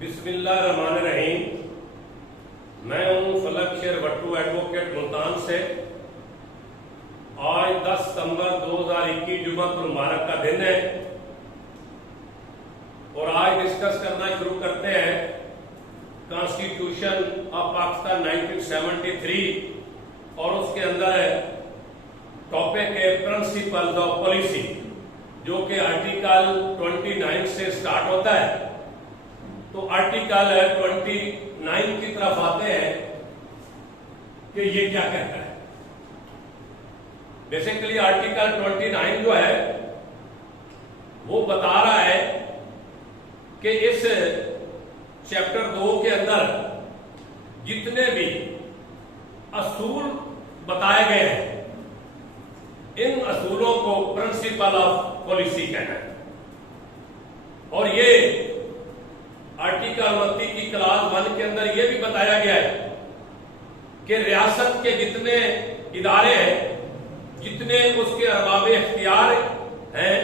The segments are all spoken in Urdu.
بسم اللہ الرحمن الرحیم۔ میں ہوں فلک شیر بٹو ایڈوکیٹ ملتان سے۔ آج 10 ستمبر 2021 جمعہ المبارک کا دن ہے اور آج ڈسکس کرنا شروع کرتے ہیں کانسٹیٹیوشن آف پاکستان 1973 اور اس کے اندر ہے ٹاپک ہے پرنسپلز آف پالیسی، جو کہ آرٹیکل 29 سے سٹارٹ ہوتا ہے۔ تو آرٹیکل 29 کی طرف آتے ہیں کہ یہ کیا کہتا ہے۔ بیسیکلی آرٹیکل 29 جو ہے وہ بتا رہا ہے کہ اس چیپٹر 2 کے اندر جتنے بھی اصول بتائے گئے ہیں ان اصولوں کو پرنسپل آف پالیسی کہنا ہے۔ اور یہ آرٹیکل 29 کی کلاس 1 کے اندر یہ بھی بتایا گیا ہے کہ ریاست کے جتنے ادارے ہیں، جتنے اس کے ارباب اختیار ہیں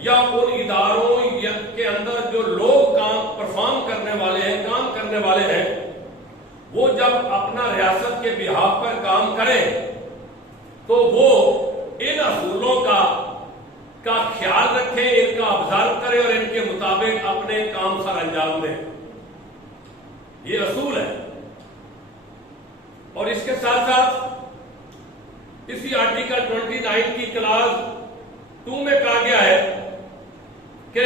یا ان اداروں کے اندر جو لوگ کام پرفارم کرنے والے ہیں، کام کرنے والے ہیں، وہ جب اپنا ریاست کے بہاف پر کام کریں تو وہ ان اصولوں کا خیال رکھیں، ان کا آبزرو کریں اور ان کے مطابق اپنے کام سر انجام دیں۔ یہ اصول ہے۔ اور اس کے ساتھ ساتھ اسی آرٹیکل 29 کی کلاس 2 میں کہا گیا ہے کہ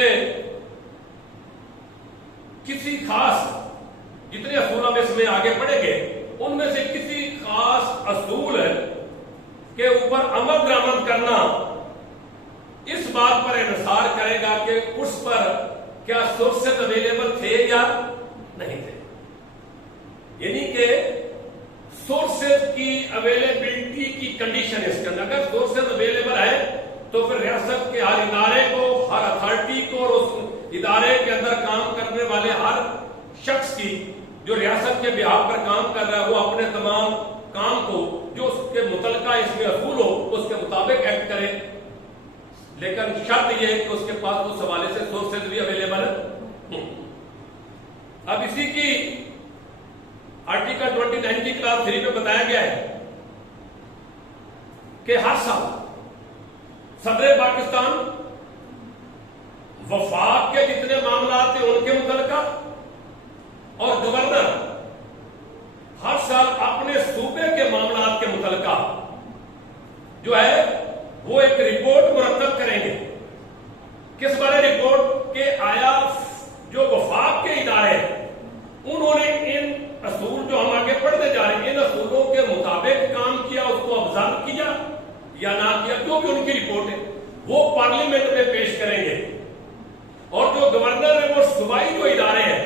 کسی خاص جتنے اصول ہم اس میں آگے پڑھیں گے ان میں سے کسی خاص اصول کے اوپر عمل درآمد کرنا اس بات پر انحصار کرے گا کہ اس پر کیا سورسز اویلیبل تھے یا نہیں تھے۔ یعنی کہ سورسز کی اویلیبلٹی کی کنڈیشن اس کے اندر، اگر سورسز اویلیبل ہے تو پھر ریاست کے ہر ادارے کو، ہر اتھارٹی کو اور اس ادارے کے اندر کام کرنے والے ہر شخص کی جو ریاست کے بہاف پر کام کر رہا ہے وہ اپنے تمام کام کو جو اس کے متعلقہ اس میں اصول ہو اس کے مطابق ایکٹ کرے، لیکن شرط یہ ہے کہ اس کے پاس اس حوالے سے سورسز بھی اویلیبل ہے۔ اب اسی کی آرٹیکل 29 کی کلاس 3 میں بتایا گیا ہے کہ ہر سال صدر پاکستان وفاق کے جتنے معاملات ہیں ان کے متعلقہ اور گورنر ہر سال اپنے صوبے کے معاملات کے متعلقہ جو ہے وہ ایک رپورٹ مرتب کریں گے۔ کس بارے رپورٹ کہ آیا جو وفاق کے ادارے ہیں انہوں نے ان اصول جو ہم آگے پڑھنے جا رہے ہیں ان اصولوں کے مطابق کام کیا، اس کو آبزرو کیا یا نہ کیا، جو بھی ان کی رپورٹ ہے وہ پارلیمنٹ میں پیش کریں گے۔ اور جو گورنر ہے وہ صوبائی جو ادارے ہیں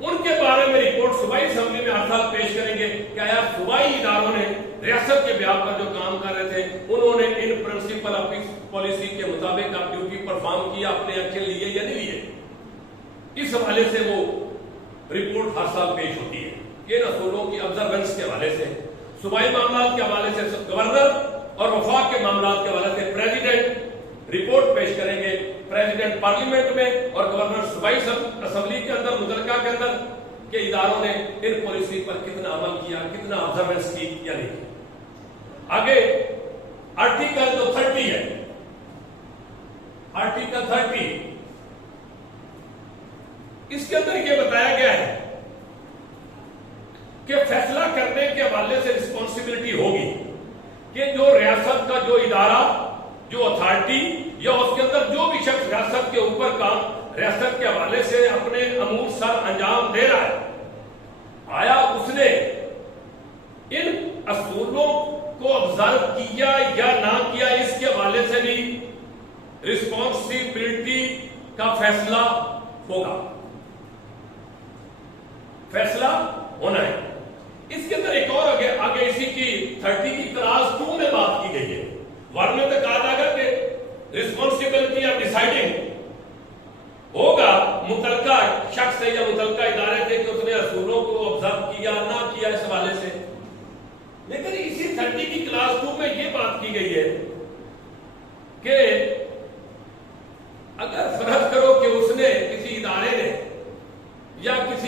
ان کے بارے میں رپورٹ صوبائی اسمبلی میں ہر سال پیش کریں گے کہ آیا صوبائی اداروں نے ریاست کے بہاف پر جو کام کر رہے تھے انہوں نے ان پرنسپل آف پالیسی کے مطابق آپ ڈیوٹی پرفارم کیا، اپنے ایکشن لیے یا نہیں لیے۔ اس حوالے سے وہ رپورٹ ہر سال پیش ہوتی ہے کہ ان اصولوں کی آبزروینس کے حوالے سے صوبائی معاملات کے حوالے سے گورنر اور وفاق کے معاملات کے حوالے سے پریزیڈنٹ رپورٹ پیش کریں گے، پریزیڈنٹ پارلیمنٹ میں اور گورنر صوبائی اسمبلی کے اندر متعلقہ کے اندر کہ اداروں نے ان پالیسی پر کتنا عمل کیا، کتنا آبزروینس کی یا نہیں کی۔ آگے آرٹیکل جو 30 ہے، آرٹیکل 30 اس کے اندر یہ بتایا گیا ہے کہ فیصلہ کرنے کے حوالے سے رسپانسبلٹی ہوگی کہ جو ریاست کا جو ادارہ، جو اتھارٹی یا اس کے اندر جو بھی شخص ریاست کے اوپر کام ریاست کے حوالے سے اپنے امور سر انجام دے رہا ہے، آیا اس نے ان اصولوں کو آبزرو کیا یا نہ کیا، اس کے حوالے سے بھی رسپانسبلٹی کا فیصلہ ہوگا، فیصلہ ہونا ہے۔ اس کے اندر ایک اور آگے اسی کی 30 کی کلاس 2 میں بات کی گئی ہے۔ ورڈ میں تو کہا جائے گا کہ رسپانسبلٹی آف ڈیسائیڈنگ ہوگا متعلقہ شخص ہے یا متعلقہ ادارے تھے کہ اس نے اصولوں کو آبزرو کیا نہ کیا اس حوالے سے، لیکن اسی 30 کی کلاس 2 میں یہ بات کی گئی ہے کہ اگر فرض کرو کہ اس نے کسی ادارے نے یا کسی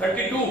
32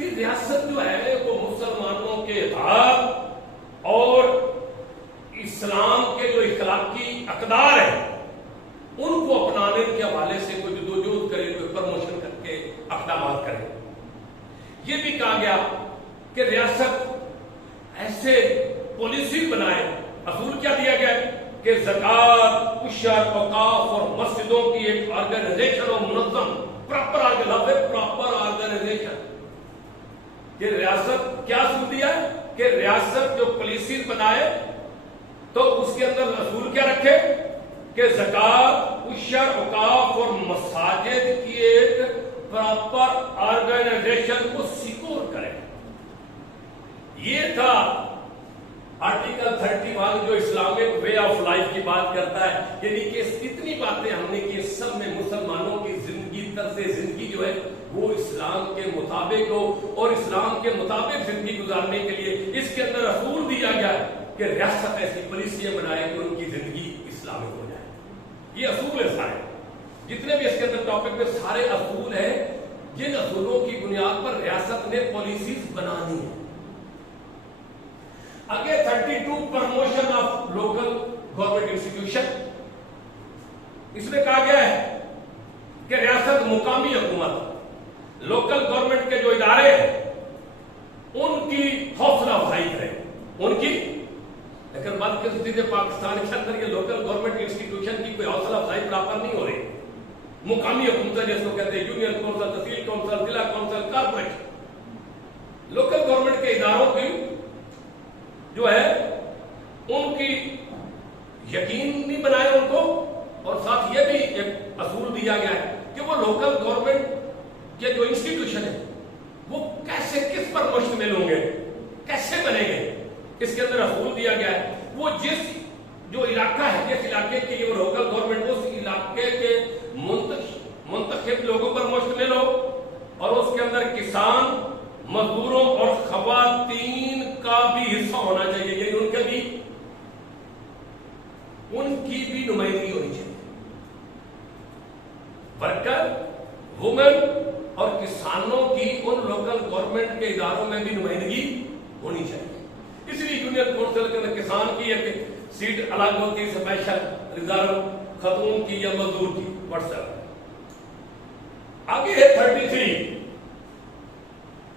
کہ ریاست جو ہے وہ مسلمانوں کے اتحاد اور اسلام کے جو اخلاقی اقدار ہیں ان کو اپنانے کے حوالے سے کوئی جدوجہد کرے، کوئی پروموشن کر کے اقدامات کرے۔ یہ بھی کہا گیا کہ ریاست ایسے پالیسی بنائے، اصول کیا دیا گیا کہ زکوٰۃ، عشر، اوقاف اور مسجدوں کی ایک آرگنائزیشن اور منظم پراپر آرگنائزیشن، کہ ریاست کیا اصول دیا ہے کہ ریاست جو پالیسی بنائے تو اس کے اندر اصول کیا رکھے کہ زکوٰۃ، عشر، اوقاف اور مساجد کی ایک پراپر آرگنائزیشن کو سیکور کرے۔ یہ تھا آرٹیکل 31 جو اسلامک وے آف لائف کی بات کرتا ہے، یعنی کہ اتنی باتیں ہم نے کی، سب میں مسلمانوں کی زندگی، طرز زندگی جو ہے وہ اسلام کے مطابق ہو اور اسلام کے مطابق زندگی گزارنے کے لیے اس کے اندر اصول دیا گیا ہے کہ ریاست ایسی پالیسیاں بنائے کہ ان کی زندگی اسلامک ہو جائے۔ یہ اصول ہے سارے، جتنے بھی اس کے اندر ٹاپک میں سارے اصول ہیں، جن اصولوں کی بنیاد پر ریاست نے پالیسیز بنانی ہے۔ آگے 32 promotion of local government institution, اس میں کہا گیا ہے کہ ریاست مقامی حکومت، لوکل گورنمنٹ کے جو ادارے ہیں ان کی حوصلہ افزائی کرے، ان کی، لیکن بدقسمتی سے پاکستان کے اندر یہ لوکل گورنمنٹ انسٹیٹیوشن کی کوئی حوصلہ افزائی پراپر نہیں ہو رہی۔ مقامی حکومت جس کو کہتے ہیں یونین کونسل، تحصیل کونسل، ضلع کونسل، کارپوریشن، لوکل گورنمنٹ کے اداروں کی جو ہے ان کی یقین نہیں بنائے ان کو، اور ساتھ یہ بھی ایک اصول دیا گیا ہے کہ وہ لوکل گورنمنٹ کے جو انسٹیٹیوشن ہے وہ کیسے، کس پر مشتمل ہوں گے، کیسے بنے گے۔ اس کے اندر اصول دیا گیا ہے وہ جس جو علاقہ ہے، جس علاقے کے لیے وہ لوکل گورنمنٹ اس علاقے کے منتخب لوگوں پر مشتمل ہو، اور اس کے اندر کسان، مزدوروں اور خواتین کا بھی حصہ ہونا چاہیے، یعنی ان کی بھی نمائندگی ہونی چاہیے۔ ورکر، وومن اور کسانوں کی ان لوکل گورنمنٹ کے اداروں میں بھی نمائندگی ہونی چاہیے۔ اس لیے یونین کونسل کے اندر کسان کی ایک سیٹ الگ ہوتی ہے، اسپیشل ریزرو، خاتون کی یا مزدور کی، WhatsApp۔ آگے ہے 33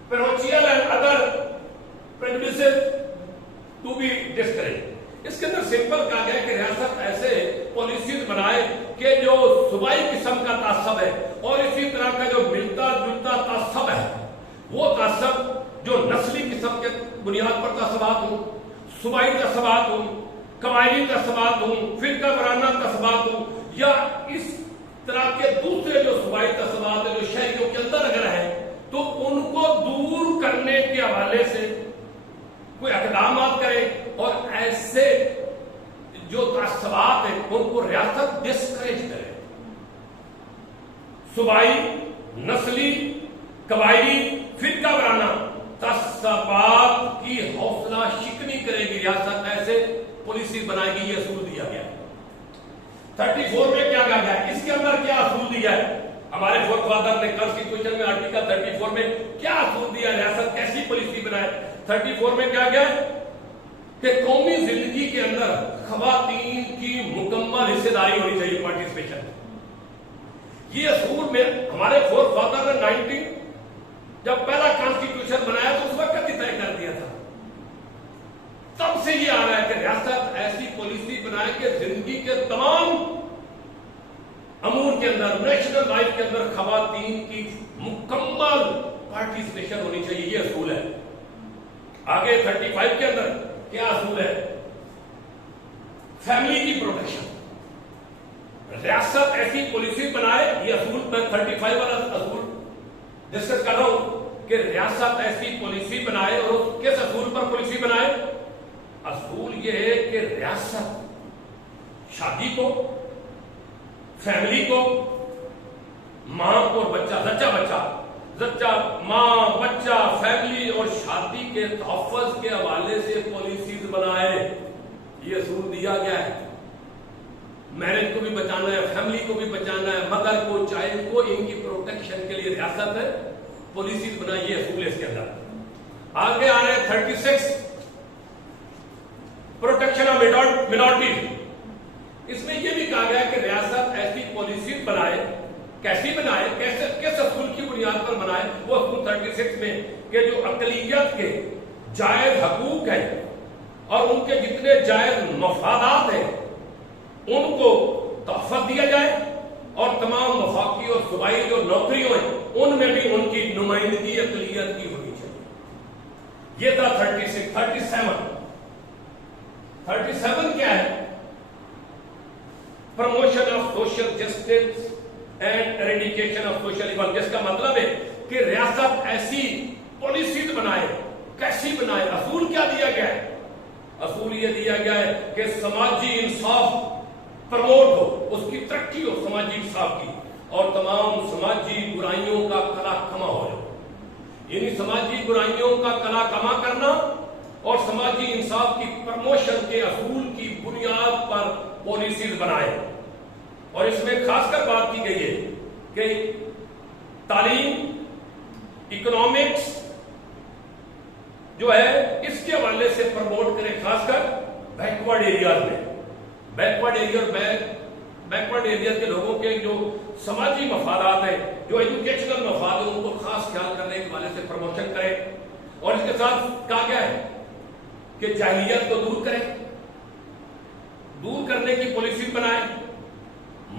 parochial and other prejudices to be discourage. اس کے اندر سمپل کہا گیا کہ ریاست ایسے پالیسیز بنائے کہ جو صوبائی قسم کا تعصب ہے اور اسی طرح کا جو ملتا جلتا تعصب ہے، وہ تعصب جو نسلی قسم کے بنیاد پر تعصبات ہوں، صوبائی تعصبات ہوں، قبائلی تعصبات ہوں، فرقہ وارانہ تعصبات ہوں، یا اس طرح کے دوسرے جو صوبائی تعصبات ہیں جو شہریوں کے اندر اگر ہیں، تو ان کو دور کرنے کے حوالے سے کوئی اقدامات کرے، اور ایسے جو تعصبات ہیں ان کو ریاست ڈسکریج کرے۔ صوبائی، نسلی، قبائلی، فرقہ وارانہ تعصبات کی حوصلہ شکنی کرے گی ریاست، ایسے پالیسی بنائے گی، یہ اصول دیا گیا۔ 34 میں کیا کہا گیا ہے، اس کے اندر کیا اصول دیا ہے؟ ہمارے فورتھ فادر نے کانسٹیٹیوشن میں آرٹیکل 34 میں کیا اصول دیا، ریاست کیسی پالیسی بنائے؟ 34 میں کیا گیا کہ قومی زندگی کے اندر خواتین کی مکمل حصہ داری ہونی چاہیے، پارٹیسپیشن۔ یہ اصول میں ہمارے فورتھ فادر نے جب پہلا کانسٹیٹیوشن بنایا تو اس وقت ہی طے کر دیا تھا، تب سے یہ آ رہا ہے کہ ریاست ایسی پالیسی بنائے کہ زندگی کے تمام امور کے اندر، نیشنل لائف کے اندر خواتین کی مکمل پارٹیسپیشن ہونی چاہیے، یہ اصول ہے۔ آگے 35 کے اندر کیا اصول ہے؟ فیملی کی پروٹیکشن۔ ریاست ایسی پالیسی بنائے، یہ اصول میں 35 والا اصول ڈسکس کر رہا ہوں کہ ریاست ایسی پالیسی بنائے، اور کس اصول پر پالیسی بنائے؟ اصول یہ ہے کہ ریاست شادی کو، فیملی کو، ماں کو، زچہ ماں، بچہ، فیملی اور شادی کے تحفظ کے حوالے سے پالیسیز بنائے، یہ اصول دیا گیا ہے۔ میرج کو بھی بچانا ہے، فیملی کو بھی بچانا ہے، مدر کو، چائلڈ کو، ان کی پروٹیکشن کے لیے ریاست ہے پالیسیز بنائی، یہ اصول اس کے اندر. آگے آ رہے ہیں 36 پروٹیکشن آف منورٹیز. اس میں یہ بھی کہا گیا کہ ریاست ایسی پالیسیز بنائے، کیسی بنائے، کیسے کس اصول کی بنیاد پر بنائے. وہ اصول 36 میں کہ جو اقلیت کے جائز حقوق ہیں اور ان کے جتنے جائز مفادات ہیں ان کو تحفظ دیا جائے، اور تمام وفاقی اور صوبائی جو نوکریوں ہیں ان میں بھی ان کی نمائندگی اقلیت کی ہونی چاہیے. یہ تھا 36. 37 کیا ہے؟ Promotion of social justice and eradication of social evil, جس کا مطلب ہے کہ ریاست ایسی پالیسیز بنائے. کیسی بنائے؟ اصول کیا دیا گیا ہے؟ اصول یہ دیا گیا ہے کہ سماجی انصاف پروموٹ ہو، اس کی ترقی ہو سماجی انصاف کی، اور تمام سماجی برائیوں کا کلا کما ہو جائے. یعنی سماجی برائیوں کا کلا کما کرنا اور سماجی انصاف کی پروموشن کے اصول کی بنیاد پر پالیسیز بنائے. اور اس میں خاص کر بات کی گئی ہے کہ تعلیم، اکنامکس جو ہے اس کے حوالے سے پروموٹ کرے، خاص کر بیکورڈ ایریاز میں. بیکورڈ ایریاز کے لوگوں کے جو سماجی مفادات ہیں، جو ایجوکیشنل مفاد ہیں، ان کو خاص خیال کرنے کے حوالے سے پروموشن کرے. اور اس کے ساتھ کہا گیا ہے کہ جاہلیت کو دور کرے، دور کرنے کی پالیسی بنائے.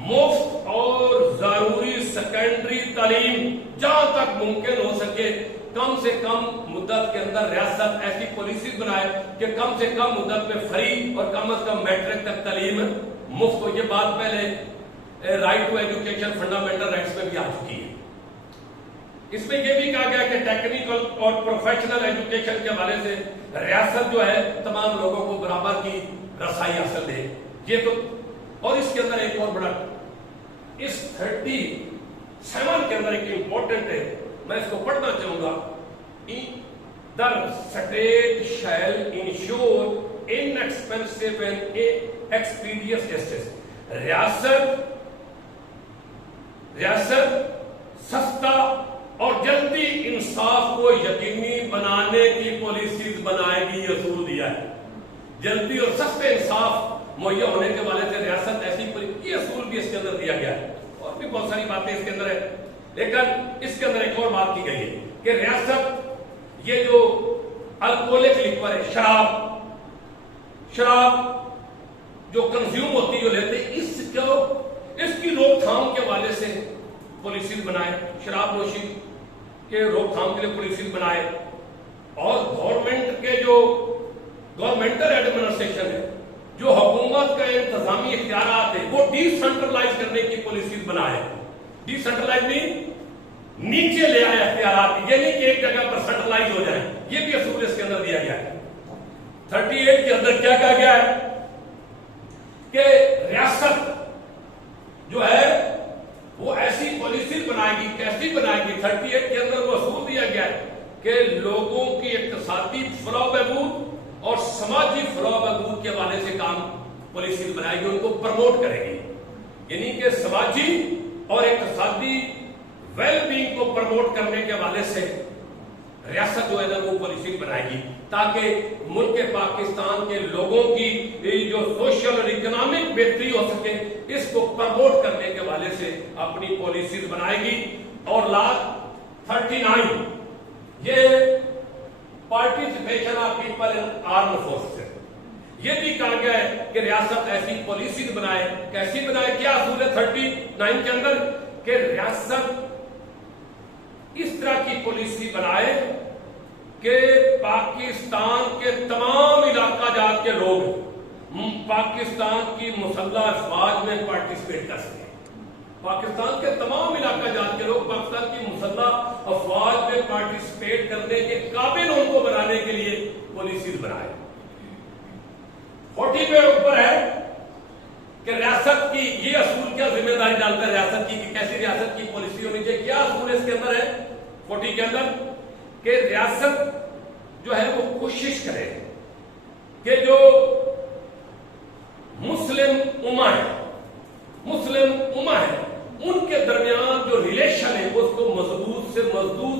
مفت اور ضروری سیکنڈری تعلیم جہاں تک ممکن ہو سکے کم سے کم مدت کے اندر ریاست ایسی پالیسیز بنائے کہ کم سے کم مدت میں فری اور کم از کم میٹرک تک تعلیم مفت ہو. یہ بات پہلے right to education fundamental rights میں بھی آ چکی ہے. اس میں یہ بھی کہا گیا کہ ٹیکنیکل اور پروفیشنل ایجوکیشن کے حوالے سے ریاست جو ہے تمام لوگوں کو برابر کی رسائی حاصل دے. یہ تو، اور اس کے اندر ایک اور بڑا، اس 37 کے اندر ایک امپورٹنٹ ہے، میں اس کو پڑھنا چاہوں گا. The state shall ensure inexpensive and expeditious justice. ریاست سستا اور جلدی انصاف کو یقینی بنانے کی پالیسیز بنائے گی. یہ اصول دیا ہے جلدی اور سستے انصاف مہیا ہونے کے حوالے سے ریاست ایسی، یہ اصول بھی اس کے اندر دیا گیا ہے. اور بھی بہت ساری باتیں اس کے اندر ہے، لیکن اس کے اندر ایک اور بات کی گئی ہے کہ ریاست یہ جو الکوہلک لیکور ہے، شراب جو کنزیوم ہوتی ہے، جو لیتے ہیں، اس کی روک تھام کے حوالے سے پالیسیز بنائے. شراب نوشی کے روک تھام کے لیے پالیسیز بنائے. اور گورنمنٹ کے جو گورنمنٹل ایڈمنسٹریشن ہے، جو حکومت کا انتظامی اختیارات ہیں، وہ ڈی سینٹرلائز کرنے کی پالیسیز بنائے. ڈی سینٹرلائز بھی نیچے لے آئے اختیارات، یہ نہیں کہ ایک جگہ پر سینٹرلائز ہو جائے. یہ بھی اصول اس کے اندر دیا گیا ہے. 38 کے اندر کیا کہا گیا ہے کہ ریاست جو ہے وہ ایسی پالیسیز بنائے گی. کیسی بنائے گی؟ 38 کے اندر وہ اصول دیا گیا ہے کہ لوگوں کی اقتصادی فلاح و بہبود اور سماجی فلاح و بہبود کے حوالے سے کام پالیسیز بنائے گی، ان کو پروموٹ کرے گی. یعنی کہ سماجی اور اقتصادی ویل بینگ کو پروموٹ کرنے کے حوالے سے ریاست جو ہے نا وہ پالیسی بنائے گی، تاکہ ملک پاکستان کے لوگوں کی جو سوشل اور اکنامک بہتری ہو سکے، اس کو پروموٹ کرنے کے حوالے سے اپنی پالیسیز بنائے گی. اور لاسٹ 39 یہ participation of people in armed forces. یہ بھی کہا گیا ہے کہ ریاست ایسی پالیسیز بنائے. کیسی بنائے؟ کیا اصول ہے 39 کے اندر کہ ریاست اس طرح کی پالیسی بنائے کہ پاکستان کے تمام علاقہ جات کے لوگ پاکستان کی مسلح افواج میں پارٹیسپیٹ کر سکیں. پاکستان کے تمام علاقہ جات کے لوگ پاکستان کی مسلح افواج میں پارٹیسپیٹ کرنے کے قابل ان کو بنانے کے لیے پالیسیز بنائے. 40 پہ اوپر ہے کہ ریاست کی یہ اصول کیا ذمہ داری ڈالتا ہے ریاست کی کہ کیسی ریاست کی پالیسی ہونی چاہیے. کیا اصول اس کے اندر ہے 40 کے اندر کہ ریاست جو ہے وہ کوشش کرے کہ جو مسلم امہ ہے ان کے درمیان جو ریلیشن ہے اس کو مضبوط سے مضبوط